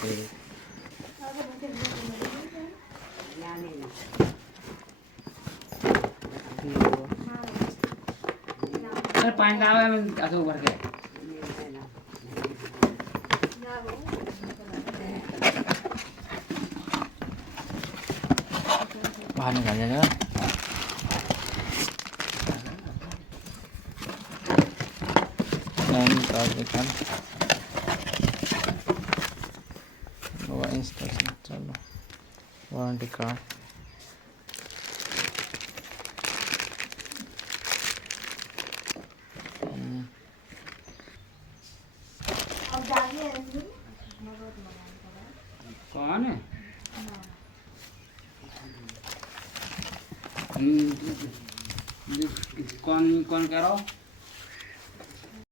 करू अरे पाणी लावा असं उभं काय बाहेर निघालेलं kan bawa installation चालू warranty card अब जाइए कौन है कौन कौन कह रहा हो